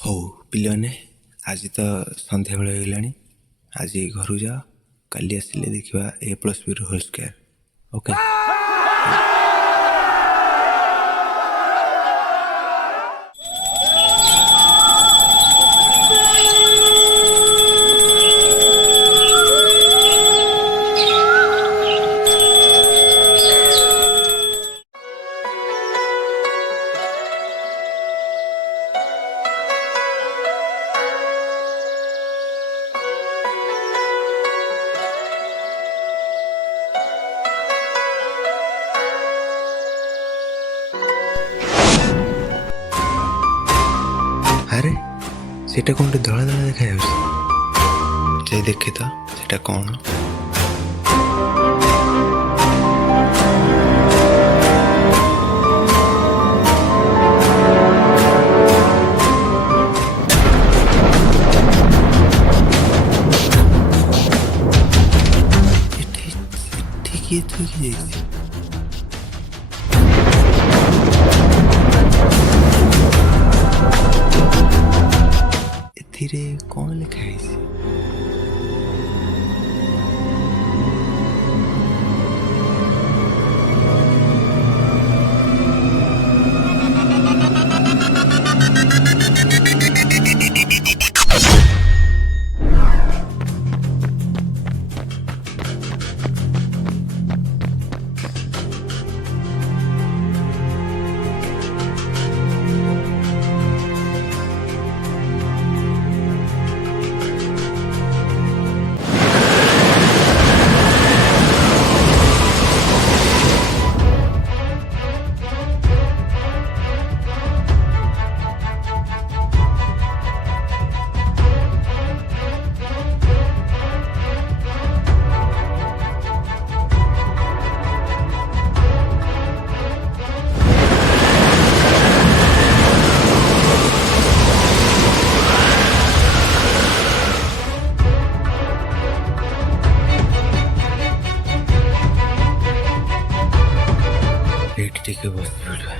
ହଉ ପିଲାମାନେ, ଆଜି ତ ସନ୍ଧ୍ୟାବେଳ ହେଇଗଲାଣି। ଆଜି ଘରୁ ଯାଅ, କାଲି ଆସିଲେ ଦେଖିବା A+B ହୋଲ୍ ସ୍କୋୟାର। ଓକେ। ଆରେ ସେଟା କ'ଣ ଗୋଟେ ଧଳା ଧଳା ଦେଖାଯାଉଛି? ଯାଇ ଦେଖେ ତ ସେଟା କ'ଣ? ଏଠି କିଏ ଥୋଇକି ଯାଇଛି? ଏଥିରେ କ'ଣ ଲେଖା ହେଇଛି? ଏଇଠି ଟିକେ ବସି ପଡ଼ିବା।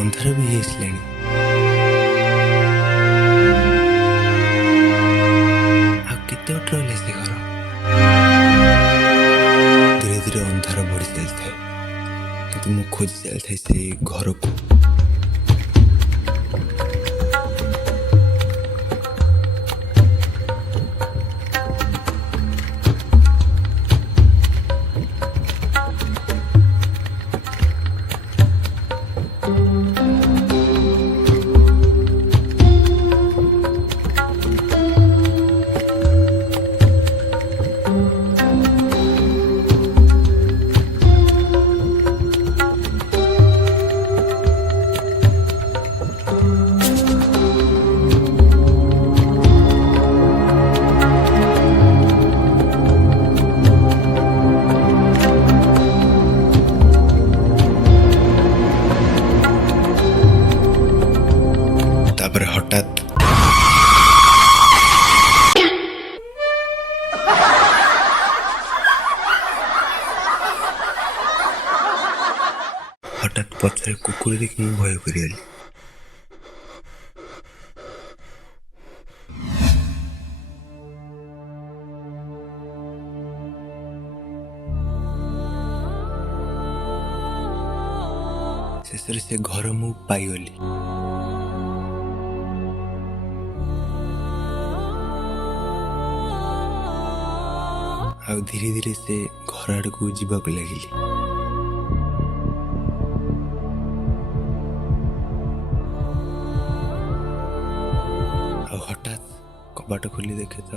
ଅନ୍ଧାର ବି ହେଇସିଲାଣି। ଆଉ କେତେ ବାଟ ରହିଲା ସେ ଘର? ଧୀରେ ଧୀରେ ଅନ୍ଧାର ବଢ଼ି ଚାଲିଥାଏ, କିନ୍ତୁ ମୁଁ ଖୋଜି ଚାଲିଥାଏ ସେ ଘରକୁ। ତାପରେ ହଠାତ୍ ପଛରେ କୁକୁର ଦେଖି ମୁଁ ଭୟ କରିଗଲି। ଶେଷରେ ସେ ଘର ମୁଁ ପାଇଗଲି। ଆଉ ଧୀରେ ଧୀରେ ସେ ଘର ଆଡ଼କୁ ଯିବାକୁ ଲାଗିଲି। ଆଉ ହଠାତ୍ କବାଟ ଖୋଲି ଦେଖେ ତ